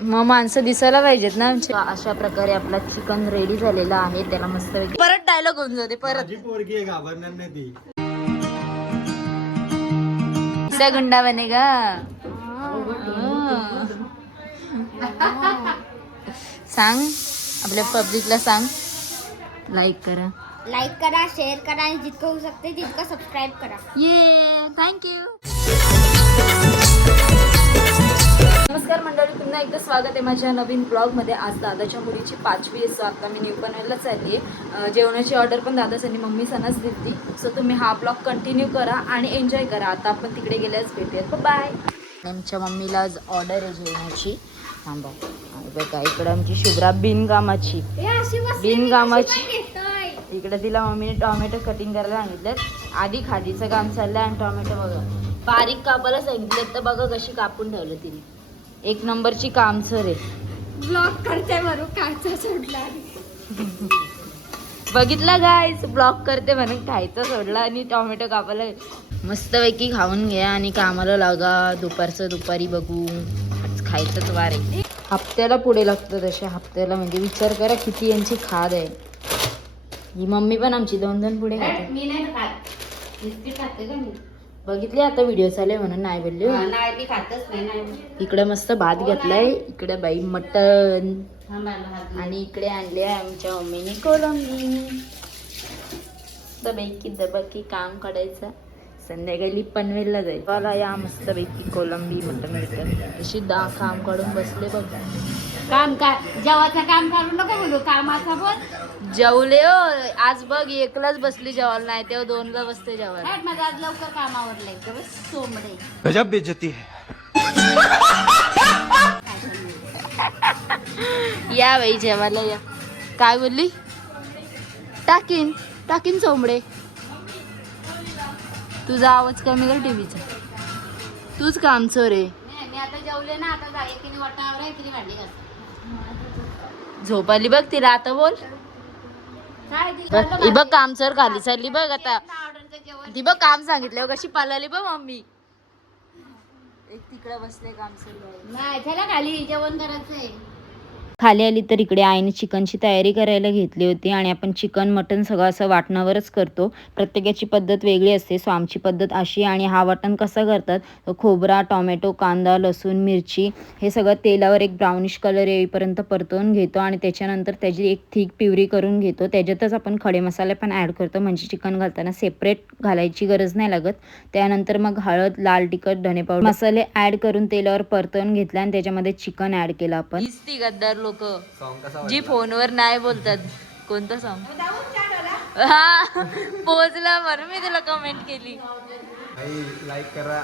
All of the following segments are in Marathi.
मग माणसं दिसायला पाहिजेत ना आमचे. अशा प्रकारे आपला चिकन रेडी झालेला आहे. त्याला मस्त परत डायलॉग होऊन जाते परत. पोरगी घाबरणार नाही ती. किस्सा गुंडा बनेगा. सांग आपल्या पब्लिकला सांग. लाईक करा, शेअर करा आणि जितकं होऊ शकते तितकं सबस्क्राईब करा. ये थँक्यू. नमस्कार मंडळी, पुन्हा एकदा स्वागत आहे माझ्या नवीन ब्लॉगमध्ये. आज दादाच्या मुलीची 5वी आहे. सो आता मी न्यू पनवेलला चालली आहे. जेवणाची ऑर्डर पण दादाच आणि मम्मी सणाच दिली. सो तुम्ही हा ब्लॉग कंटिन्यू करा आणि एन्जॉय करा. आता आपण तिकडे गेल्यास भेटूयात. बाय. आमच्या मम्मीला आज ऑर्डर आहे जेवणाची. थांबा बघा, इकडे आमची शुभ्रा बिनकामाची इकडे तिला मम्मीने टोमॅटो कटिंग करायला सांगितलं. आधी खादीचं काम चाललंय आणि टोमॅटो बघा बारीक कापायला सांगितलं. तर बघा कशी कापून ठेवलं तिने. एक नंबरची कामसर आहे. ब्लॉग करते म्हणून काचा सोडला. बघितला गाईस, ब्लॉग करते म्हणून खायचं सोडला आणि टोमॅटो कापायला. मस्तपैकी खाऊन घ्या आणि कामाला लागा. दुपारचं दुपारी बघू. आज खायचंच वार आहे. हप्त्याला पुढे लागतं तशा हप्त्याला. म्हणजे विचार करा किती यांची खाद आहे. ही मम्मी पण आमची 2-2 पुढे खाते. मी नाही खात, बिस्किट खाते का मी. बघितली आता व्हिडिओ चालू आहे म्हणून नाही बोलली. नाही मी खातच नाही. इकडे मस्त भात घेतलाय. इकडे बाई मटन आणि इकडे आणले आमच्या मम्मीने कोलंबी. मस्तपैकी दबाकी काम काढायचं. संध्याकाळी पनवेलला जायचं. मला या मस्तपैकी कोलंबी मटन अशी काम काढून बसले बघ. काम का जेवायचं काम करू नका बोलू. कामाचं बोल. जेवले हो आज बघ. एकलाच बसली जेवायला. नाही तेव्हा 2ला बसते जेवायला. माझं आज लवकर काम आवरलंय. बस सोमडे गजब बेइज्जती है. या बाई जेवायला या. काय बोलली? टाकीन सोमडे. तुझा आवाज कमी कर टीव्हीचा. तूच काम चोर आहे. मी आता जेवले ना. आता जाळे किती वाटावर आहे किती भांडी घास. झोप आली बघ तिला. आता बोल. ही बघ काम चोर खाली चालली बघ. आता ती बघ काम सांगितलं कशी पालाली बघ मम्मी. एक तिकडे बसले काम चोर. नाही चला खाली जेवण करायचंय. खाली आली तर इकडे आईने चिकनची तयारी करायला घेतली होती. आणि आपण चिकन मटन सगळं असं वाटणावरच करतो. प्रत्येकाची पद्धत वेगळी असते. सो आमची पद्धत अशी. आणि हा वाटण कसं करतात तर खोबरा, टोमॅटो, कांदा, लसूण, मिरची हे सगळं तेलावर एक ब्राउनिश कलर येईपर्यंत परतवून घेतो. आणि त्याच्यानंतर त्याची एक थिक प्युरी करून घेतो. त्याच्यातच आपण खडे मसाले पण ॲड करतो. म्हणजे चिकन घालताना सेपरेट घालायची गरज नाही लागत. त्यानंतर मग हळद, लाल तिखट, धने पावडर मसाले ॲड करून तेलावर परतवून घेतला. आणि त्याच्यामध्ये चिकन ॲड केलं आपण. गद्दार लोक जी फोनवर नाही बोलतात. कोणतं सॉन्ग? हा पोहोचला म्हणून मी तुला कमेंट केली. लाईक करा,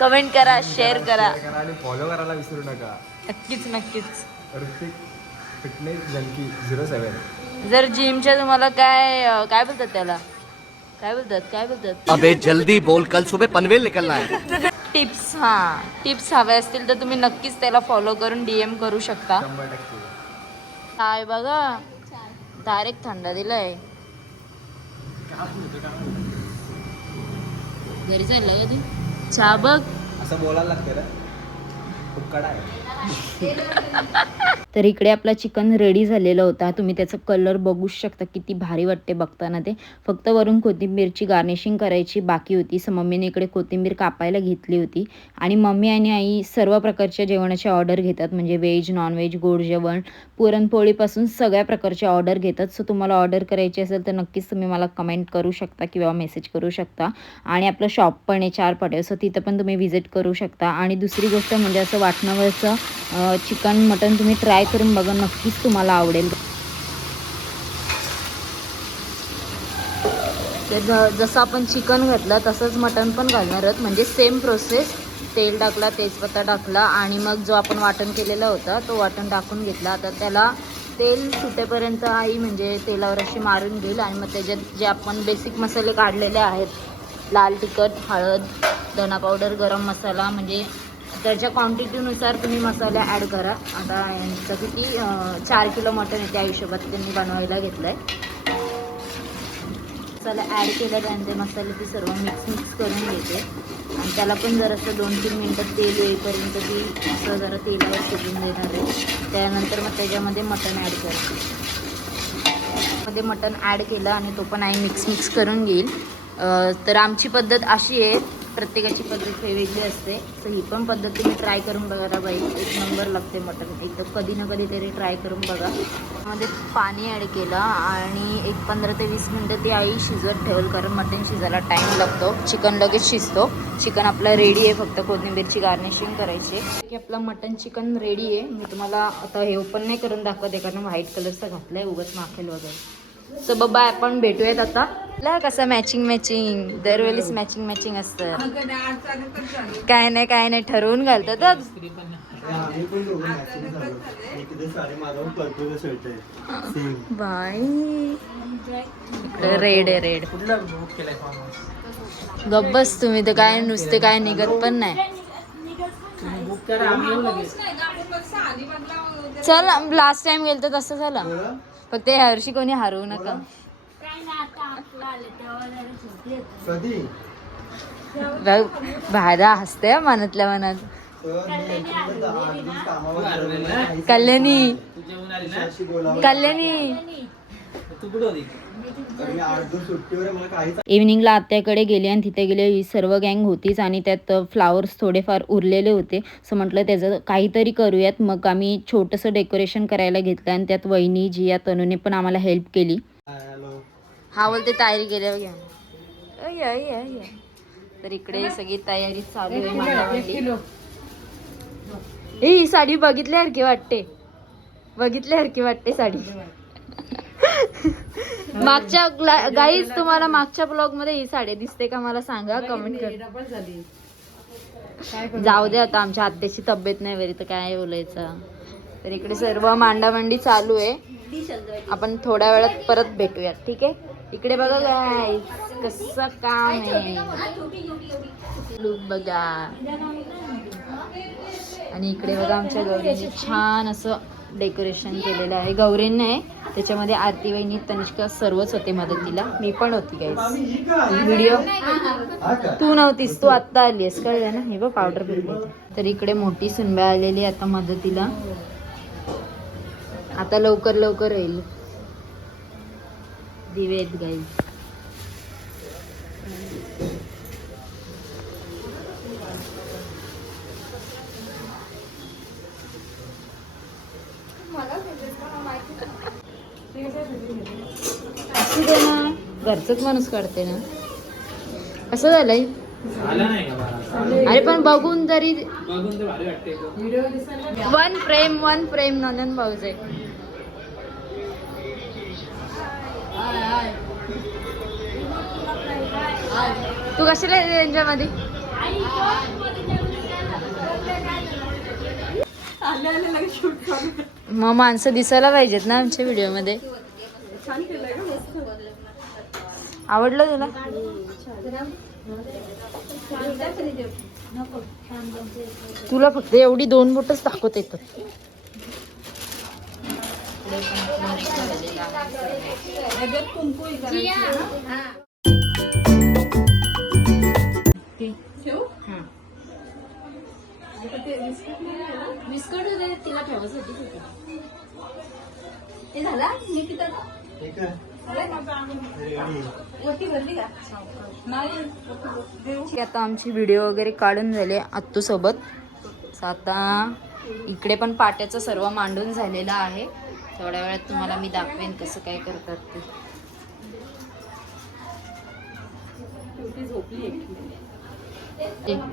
कमेंट करा, शेअर करा आणि फॉलो करायला विसरू नका. नक्कीच. Hrithik fitness junkie 07. जर जिमच्या तुम्हाला काय बोलतात त्याला? काय बोलतात अबे जल्दी बोल, कल सुबह पनवेल निकलना है. टिप्स हवे असतील तर तुम्ही नक्कीच त्याला फॉलो करून DM करू शकता. 100%. काय बघा डायरेक्ट थंडा दिलाय. घरी चाललं का तू? चहा बघ. असं बोलायला लागतं रे. खूप कडा आहे. तर इकडे आपला चिकन रेडी झालेला होता. तुम्ही त्याचा कलर बघू शकता किती भारी वाटते बघताना ते. फक्त वरून कोथिंबीरची गार्निशिंग करायची बाकी होती. सो मम्मीने इकडे कोथिंबीर कापायला घेतली होती. आणि मम्मी आणि आई सर्व प्रकारच्या जेवणाचे ऑर्डर घेतात. म्हणजे व्हेज, नॉनव्हेज, गोड जेवण, पुरणपोळीपासून सगळ्या प्रकारचे ऑर्डर घेतात. सो तुम्हाला ऑर्डर करायची असेल तर नक्कीच तुम्ही मला कमेंट करू शकता किंवा मेसेज करू शकता. आणि आपलं शॉप पण आहे 4 पटे. सो तिथं पण तुम्ही व्हिजिट करू शकता. आणि दुसरी गोष्ट म्हणजे असं वाटणावरचं चिकन मटन तुम्ही ट्राय करून बघा. नक्कीच तुम्हाला आवडेल. तर जसं आपण चिकन घातलं तसंच मटन पण घालणार आहोत. म्हणजे सेम प्रोसेस. तेल टाकला, तेजपत्ता टाकला आणि मग जो आपण वाटण केलेला होता तो वाटण टाकून घेतला. आता त्याला तेल सुटेपर्यंत आई म्हणजे तेलावर अशी मारून घेईल. आणि मग त्याच्यात जे आपण बेसिक मसाले काढलेले आहेत, लाल तिखट, हळद, धना पावडर, गरम मसाला, म्हणजे त्याच्या क्वांटिटीनुसार तुम्ही मसाले ॲड करा. आता यांचं किती 4 किलो मटण आहे त्या हिशोबात त्यांनी बनवायला घेतलं आहे. मसाला ॲड केल्यानंतर मसाले ती सर्व मिक्स करून घेते आणि त्याला पण जरासं 2-3 मिनटं तेल येईपर्यंत ती असं जरा तेलावर शिजून देणार आहे. त्यानंतर मग त्याच्यामध्ये मटण ॲड करते. मध्ये मटण ॲड केलं आणि तो पण आई मिक्स करून घेईल. तर आमची पद्धत अशी आहे, प्रत्येकाची पद्धत वेगळी असते. तर ही पण पद्धत तुम्ही ट्राय करून बघा बाई, एक नंबर लागते मटण. एकदम कधी ना कधी तरी ट्राय करून बघा. मध्ये पाणी ॲड केलं आणि एक 15 ते 20 मिनटं ती आई शिजवत ठेवेल, कारण मटण शिजायला टाईम लागतो. चिकन लगेच शिजतो. चिकन आपलं रेडी आहे, फक्त कोथिंबीरची गार्निशिंग करायची आहे की आपलं मटन चिकन रेडी आहे. मी तुम्हाला आता हे ओपन नाही करून दाखवते, कारण व्हाईट कलरचा घातला आहे, उगाच माखेल वगैरे. सो बाबा आपण भेटूयात आता. कसं मॅचिंग दरवेळेस मॅचिंग असतं. काय नाही ठरवून घालतात. बाई रेड आहे रेड. गब्बस तुम्ही तर काय नुसते काय निघत पण नाही. चल लास्ट टाइम गेलं तर तसं झालं, फक्त ह्या वर्षी कोणी हरवू नका. भादा हसते मनातल्या मनात. कल्याणी इव्हनिंगला आत्याकडे गेले आणि तिथे गेले. ही सर्व गँग होतीच आणि त्यात फ्लावर्स थोडेफार उरलेले होते. सो म्हटलं त्याचं काहीतरी करूयात. मग आम्ही छोटंसं डेकोरेशन करायला घेतलं आणि त्यात वहिनी जिया तनूने पण आम्हाला हेल्प केली. हा बोलते तयारी केल्यावर घ्या. तर इकडे सगळी तयारी चालू आहे मांडामांडी. ही साडी बघितल्यासारखी वाटते साडी. मागच्या गाईज तुम्हाला मागच्या ब्लॉग मध्ये ही साडी दिसते का मला सांगा, कमेंट कर. जाऊ दे आता, आमच्या आत्याची तब्येत नाही बरी तर काय बोलायचं. तर इकडे सर्व मांडामांडी चालू आहे. आपण थोड्या वेळात परत भेटूयात, ठीक आहे. इकडे बघा गाईज कसं काम आहे, लुक बघा. आणि इकडे बघा आमच्या गौरीने छान असं डेकोरेशन केलेलं आहे. गौरींना नाही, त्याच्यामध्ये आरती वहिनी तनिष्का सर्वच होते मदतीला. मी पण होती गाईज. व्हिडिओ तू नव्हतीस, तू आत्ता आलीस कळलं ना. हे बघ पावडर फिरली. तर इकडे मोठी सुनबाई आलेली आता मदतीला. आता लवकर होईल. दिवे आहेत गाईज. असू दे ना, घरचंच माणूस काढते ना. असं झालंय. अरे पण बघून तरी वन फ्रेम नंदन भाऊचे. तू कशाला त्यांच्यामध्ये मग माणसं दिसायला पाहिजेत ना आमच्या व्हिडिओ मध्ये. आवडलं तुला? तुला फक्त एवढी 2 बोटच दाखवत येतात. बिस्कट तिला ठेवायसाठी ते झाला. आता आमची व्हिडिओ वगैरे काढून झाले आत्तू सोबत. आता इकडे पण पाट्याचं सर्व मांडून झालेलं आहे. थोड्या वेळात तुम्हाला मी दाखवेन कसं काय करतात ते.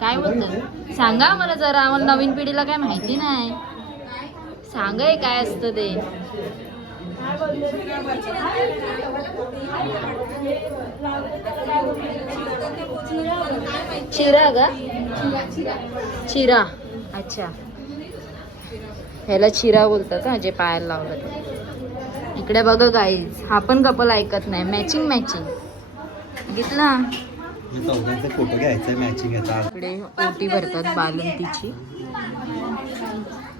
काय बोलतात सांगा मला जरा, आम्हाला नवीन पिढीला काय माहिती नाही. सांगा काय असतं ते. चिरा का? चिरा. अच्छा, ह्याला चिरा बोलतात हा, जे पायाला लावलं. इकडे बघा गाईज, हा पण कपल ऐकत नाही. मॅचिंग घेतला. फोटो घ्यायचा मॅचिंग. इकडे ओटी भरतात बालंतीची.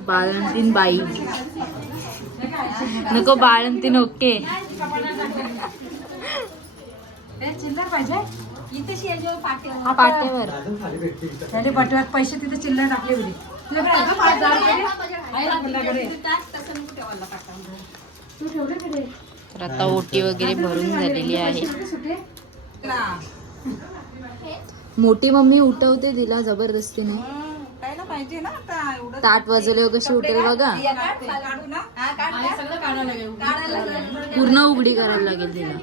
बाळंतीन बाई नको, बाळंतीन ओके. चिल्लर पाहिजे पाट्यावर त्याने बटव्यात पैसे तिथे चिल्लर टाकले होते तुझ्याकडे आहे का 5,000 रुपये? तू ठेवले कुठे? तर आता ओटी वगैरे भरून झालेली आहे. मोठी मम्मी उठवते तिला जबरदस्तीने. ताट वाजवल्यावर कशी उठेल बघा. पूर्ण उघडी करायला लागेल तिला.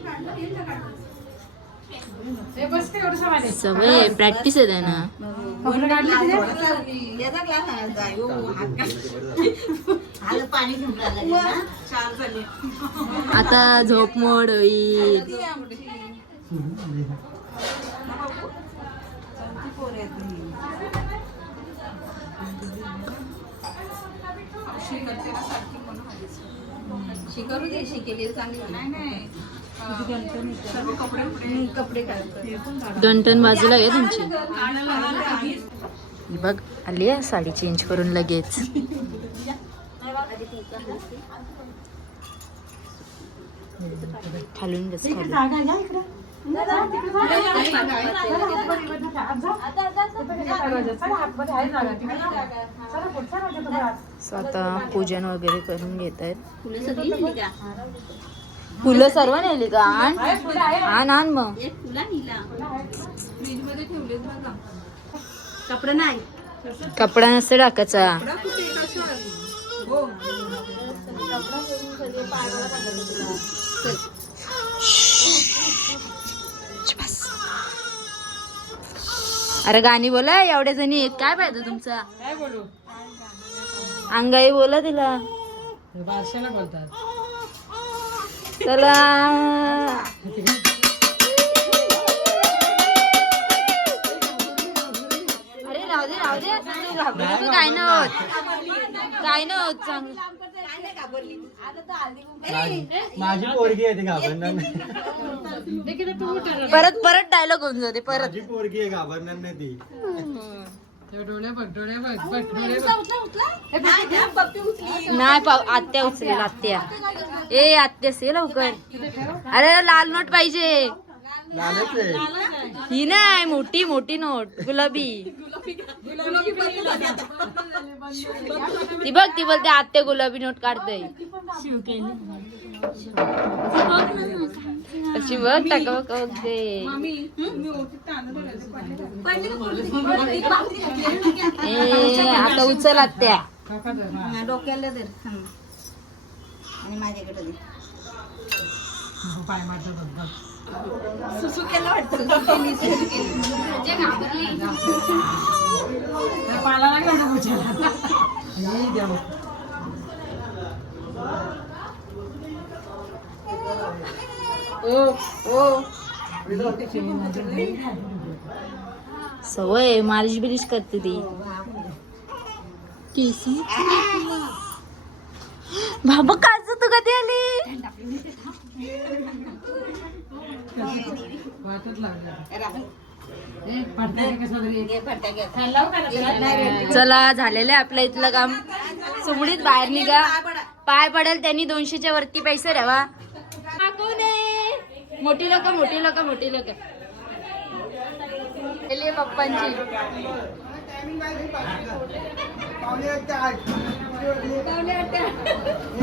सवय प्रॅक्टिस आहे त्यांना. आता झोप मोड होईल. गंटन बाजूला आहे तुमची. बघ आली आहे साडी चेंज करून लगेच. खालून बस खालून. आता पूजन वगैरे करून घेत आहेत. फुलं सर्व नेली का? आण आण मग. कपडा नसतं टाकायचा. अरे गाणी बोला एवढ्या जणी आहेत. काय पाहिजे तुमचा? अंगाई बोला तिला. चला अरे राहू दे राहू दे. तू घाबरू नको. काय नाही होत काय नाही होत. चांगलं माझी पोरगी आहे ती घाबरणार नाही. परत परत डायलॉग होऊन जाते परत. माझी पोरगी आहे घाबरणार नाही ती. नाही आत्या उचलेल आत्या. ए आत्या से लवकर. अरे लाल नोट पाहिजे. लालच आहे. ही नाही मोठी मोठी नोट गुलाबी. ती बघ ती बोलते आत्या गुलाबी नोट काढते. अशी बघ टाका बघते. ए आता उचल आत्या. डोक्याला दे आणि माझ्याकडे दे. सुसू केलं वाटतं. सवय मालिश बिलिश करते ती. केस बाबा काच तू कधी आली? चला झालेलं आहे आपलं इथलं काम. सुमडीत बाहेर निघा. पाय पडेल त्यांनी 200च्या वरती पैसे द्यावा. कोण आहे? मोठी लोक मोठी लोक मोठी लोक. पप्पांची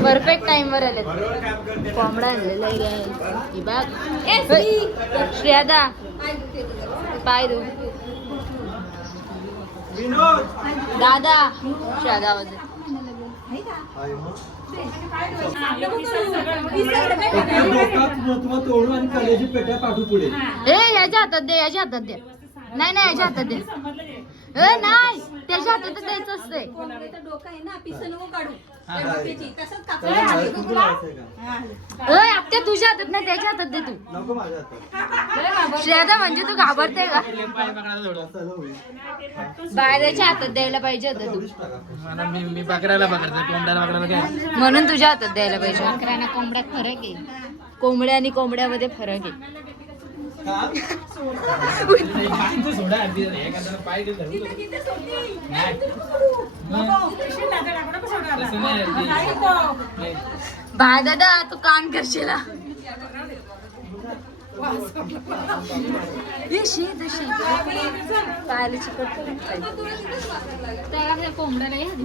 परफेक्ट टाइम वर आले. कोंबडा आणलेला आहे बघ. श्रेयादा पाय दू. दादा श्रेयादा आवाज. तोडून आणि कलेची पेट्या पाठवू पुढे. ए याच्या हातात दे याच्या हातात दे. नाही नाही याच्या हातात दे. नाही त्याच्या हातात द्यायचं असते. डोकं आहे ना पिसं नको काढू. आत्या तुझ्या हातात नाही त्याच्या हातात दे. तू नको माझ्या हातात. श्रेयादा म्हणजे तू घाबरते का? बाहेरच्या हातात द्यायला पाहिजे होतं तू. मी पकडायला काय म्हणून तुझ्या हातात द्यायला पाहिजे. बकऱ्या कोंबड्यात फरक आहे. कोंबड्या आणि कोंबड्यामध्ये फरक आहे. बाय दादा तू कान करशील. त्याला काय कोंबड्याला या आधी.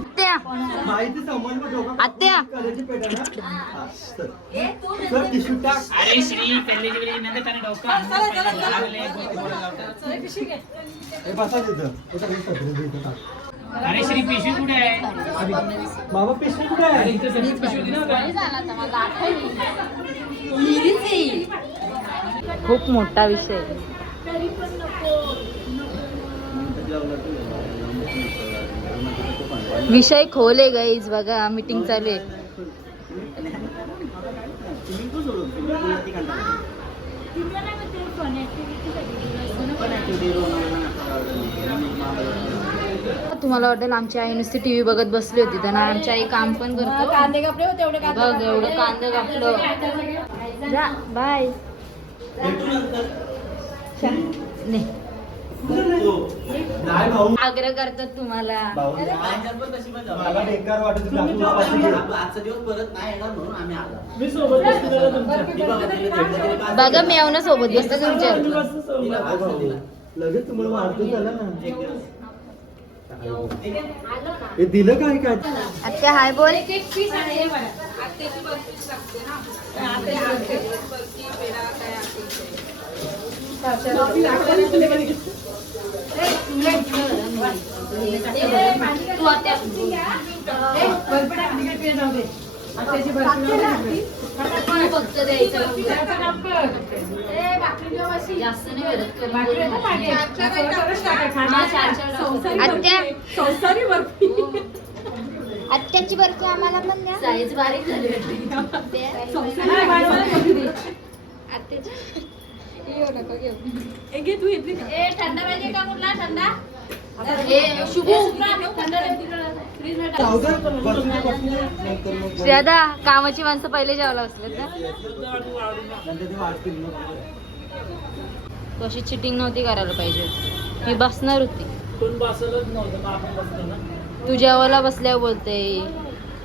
माहिती समज डोकं आत्या करायची पेटा ना. सर टिश्यू टाक. अरे श्री पेरलेची वेळी नंतर त्याने डोकं हे बसा तिथं. इथं टाक. अरे श्री पिशवी कुठे आहे? बाबा पिशवी कुठे आहे? अरे इथं सगळी पिशवी होती ना बरं झालं तर मला आठवली. खूप मोठा विषय. विषय खोल आहे गाईज. बघा मीटिंग चालू आहे. तुम्हाला वाटेल आमची आई नुसती टीव्ही बघत बसली होती, तर आमची आई काम पण करतो. कांदे कापले होते एवढे बघ एवढं कांदा कापलं. जा बाय. नाही नाही भाऊ. आग्रह करतात तुम्हाला. भाऊ मला बेकार वाटत होतं. आपण वापस गेलो. आजचा दिवस परत नाही येणार म्हणून आम्ही आलो. मी सोबत बसतो तुमच्या. बघा मी येऊन सोबत बसतो तुमच्या. काय भाऊ? लगेच तुम्हाला वाढतो झाला ना. हे दिलं काय काय? आत्या हाय बोल. तू आत्या फक्त द्यायचं. जास्त नाही आत्या. आत्याची बर्फी आम्हाला पण द्या. साईज बारीक झाली. थंड पाहिजे का कुठला थंडा? श्रेदा कामाची माणसं पहिले जेवायला बसलेत ना. तशी चिटिंग नव्हती करायला पाहिजे. मी बसणार होती. कोण बसलच नव्हतं, मग आपण बसलो ना. तू जेवायला बसल्यावर बोलते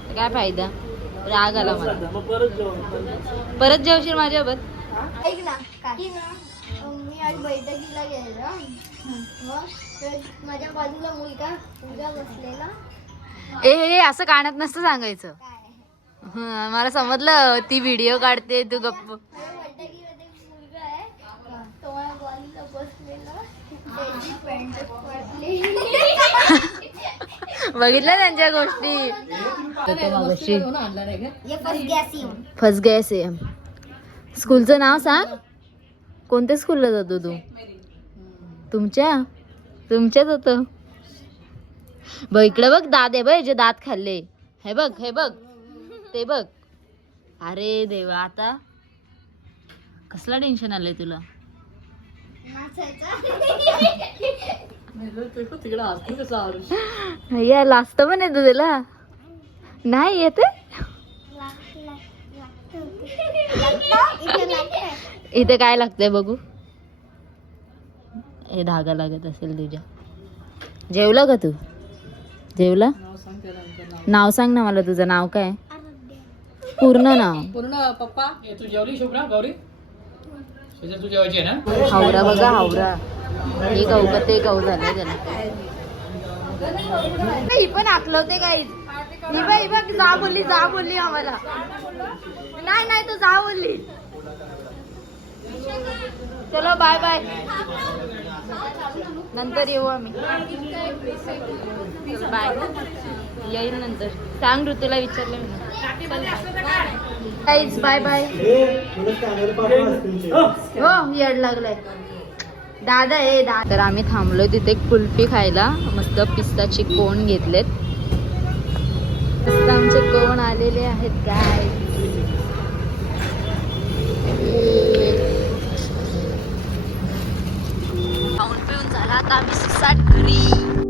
तर काय फायदा. राग आला मला. मग परत जेवण. परत जेवशील माझ्यासोबत. ऐक ना काकी ना मी आज बैठकीला गेलेलो मग तर माझ्या बाजूला मुलगा बसलेला. ए असं कानात नसतं सांगायचं. काय हं, मला समजलं ती व्हिडिओ काढते तू गप्प. माझ्या बैठकीमध्ये मुलगा आहे तो माझ्या बाजूला बसलेला त्याची पॅन्ट फाटली. बघितलं त्यांच्या गोष्टी. ये फर्स्ट गॅस येऊन फर्स्ट गॅस आहे. स्कूलचं नाव सांग. कोणत्या स्कूलला जातो तू? तुमच्याच होतं. बघ इकडे बघ दात आहे बघ जे दात खाल्ले. हे बघ ते बघ. अरे देवा आता कसला टेन्शन आलंय तुला. या लास्ट पण येतो तुला. नाही येते. इथे काय लागतंय बघू. हे धागा लागत असेल तुझ्या. जेवला का तू? जेवला? नाव सांग ना मला. तुझं नाव काय? पूर्ण नाव. पूर्ण पप्पा. तू जेवली शुभ्रा गौरी? तुझ्या तू जेवायची आहे ना? हावरा बघा हावरा. हे गाऊ का ते गाऊ झालंय त्याला. ही पण आकलवते काहीच. ही बघ जा बोलली आम्हाला. नाही तू जा बोलली. चलो बाय बाय. नंतर येऊ आम्ही. बाय. येईल नंतर. सांग ऋतूला विचारलं मी. काहीच बाय बाय. हो येड लागलाय दादा. दादा तर आम्ही थांबलो तिथे कुल्फी खायला. मस्त पिस्ताचे कोण घेतलेत. मस्त आमचे कोण आलेले आहेत काय. खाऊन पिऊन झाला आता आम्ही सुसाट घरी.